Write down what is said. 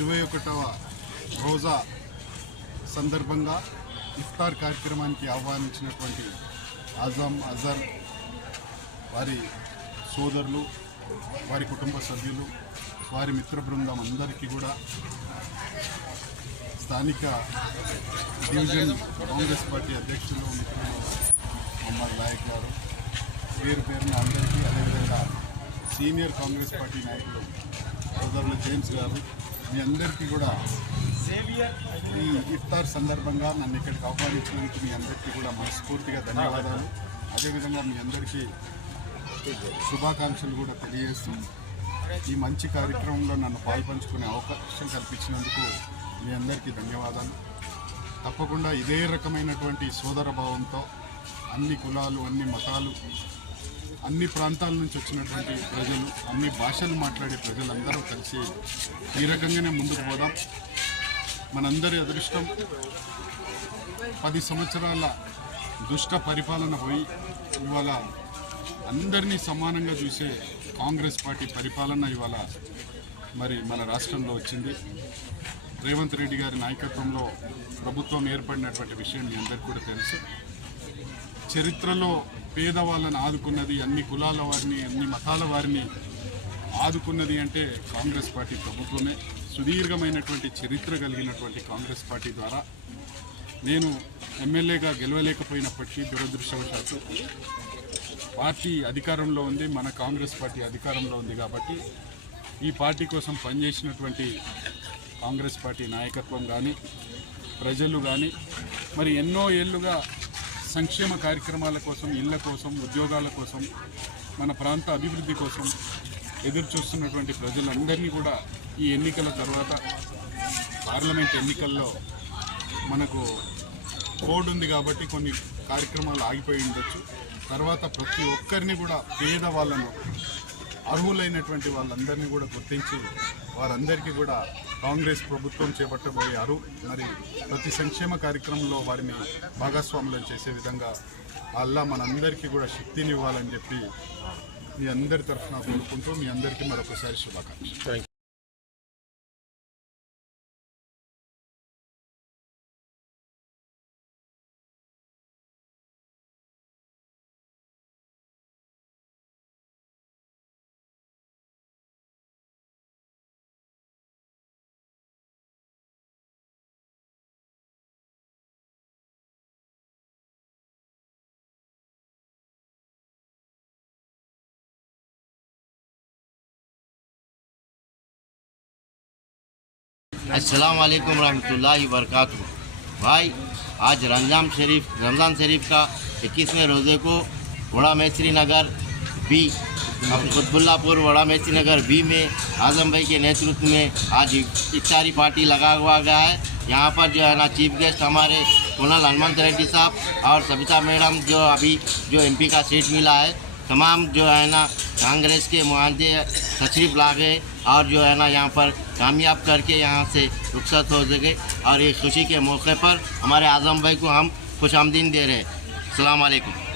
21వ రోజా సందర్భంగా ఇఫ్తార్ కార్యక్రమానికి ఆహ్వానించినటువంటి ఆజం అజర్ వారి సోదరులు, వారి కుటుంబ సభ్యులు, వారి మిత్ర బృందం అందరికీ కూడా స్థానిక డివిజన్ కాంగ్రెస్ పార్టీ అధ్యక్షులు మిత్రులు మొహమ్మద్ నాయక్ గారు పేరున అందరికీ, అదేవిధంగా సీనియర్ కాంగ్రెస్ పార్టీ నాయకులు సోదరులు జేమ్స్ గారు, మీ అందరికీ కూడా ఈ ఇఫ్తార్ సందర్భంగా నన్ను ఇక్కడికి ఆహ్వానించినందుకు మీ అందరికీ కూడా మనస్ఫూర్తిగా ధన్యవాదాలు. అదేవిధంగా మీ అందరికీ శుభాకాంక్షలు కూడా తెలియజేస్తూ ఈ మంచి కార్యక్రమంలో నన్ను పాల్పంచుకునే అవకాశం కల్పించినందుకు మీ అందరికీ ధన్యవాదాలు. తప్పకుండా ఇదే రకమైనటువంటి సోదర భావంతో అన్ని కులాలు, అన్ని మతాలు, అన్ని ప్రాంతాల నుంచి వచ్చినటువంటి ప్రజలు, అన్ని భాషలు మాట్లాడే ప్రజలందరూ కలిసి ఈ రకంగానే ముందుకు పోదాం. మనందరి అదృష్టం 10 సంవత్సరాల దుష్ట పరిపాలన పోయి ఇవాళ అందరినీ సమానంగా చూసే కాంగ్రెస్ పార్టీ పరిపాలన ఇవాళ మరి మన రాష్ట్రంలో వచ్చింది. రేవంత్ రెడ్డి గారి నాయకత్వంలో ప్రభుత్వం ఏర్పడినటువంటి విషయం మీ అందరికీ కూడా తెలుసు. చరిత్రలో పేదవాళ్ళని ఆదుకున్నది, అన్ని కులాల వారిని, అన్ని మతాల వారిని ఆదుకున్నది అంటే కాంగ్రెస్ పార్టీ ప్రభుత్వమే. సుదీర్ఘమైనటువంటి చరిత్ర కలిగినటువంటి కాంగ్రెస్ పార్టీ ద్వారా నేను ఎమ్మెల్యేగా గెలవలేకపోయినప్పటికీ దురదృష్టవశాత్తు పార్టీ అధికారంలో ఉంది, మన కాంగ్రెస్ పార్టీ అధికారంలో ఉంది కాబట్టి ఈ పార్టీ కోసం పనిచేసినటువంటి కాంగ్రెస్ పార్టీ నాయకత్వం కానీ, ప్రజలు కానీ మరి ఎన్నో ఏళ్ళుగా సంక్షేమ కార్యక్రమాల కోసం, ఇళ్ల కోసం, ఉద్యోగాల కోసం, మన ప్రాంత అభివృద్ధి కోసం ఎదురు చూస్తున్నటువంటి ప్రజలందరినీ కూడా ఈ ఎన్నికల తర్వాత పార్లమెంట్ ఎన్నికల్లో మనకు కోడ్ ఉంది కాబట్టి కొన్ని కార్యక్రమాలు ఆగిపోయి ఉండొచ్చు. తర్వాత ప్రతి ఒక్కరిని కూడా పేదవాళ్ళను, అర్హులైనటువంటి వాళ్ళందరినీ కూడా గుర్తించి వారందరికీ కూడా కాంగ్రెస్ ప్రభుత్వం చేపట్టబోయారు. మరి ప్రతి సంక్షేమ కార్యక్రమంలో వారిని భాగస్వాములను చేసే విధంగా అల్లా మనందరికీ కూడా శక్తిని ఇవ్వాలని చెప్పి మీ అందరి తరఫున కోరుకుంటూ మీ అందరికీ మరొకసారి శుభాకాంక్షలు. अस्सलाम वालेकुम रहमतुल्लाहि वबरकातुहू। भाई, आज रमज़ान शरीफ का 21वें रोज़े को वड़ा मैसरी नगर बी, कुतुबुल्लापुर वड़ा मैसरी नगर बी में आज़म भाई के नेतृत्व में आज इफ्तारी पार्टी लगा हुआ गया है। यहाँ पर जो है ना चीफ गेस्ट हमारे कर्नल हनुमंत रेड्डी साहब और सविता मैडम जो MP का सीट मिला है, तमाम जो है ना कांग्रेस के मुआहदे तशरीफ़ ला गए और जो है ना यहाँ पर कामयाब करके यहाँ से रुखसत हो सके। और इस खुशी के मौके पर हमारे आज़म भाई को हम खुशामदीद दे रहे हैं। अस्सलाम वालेकुम।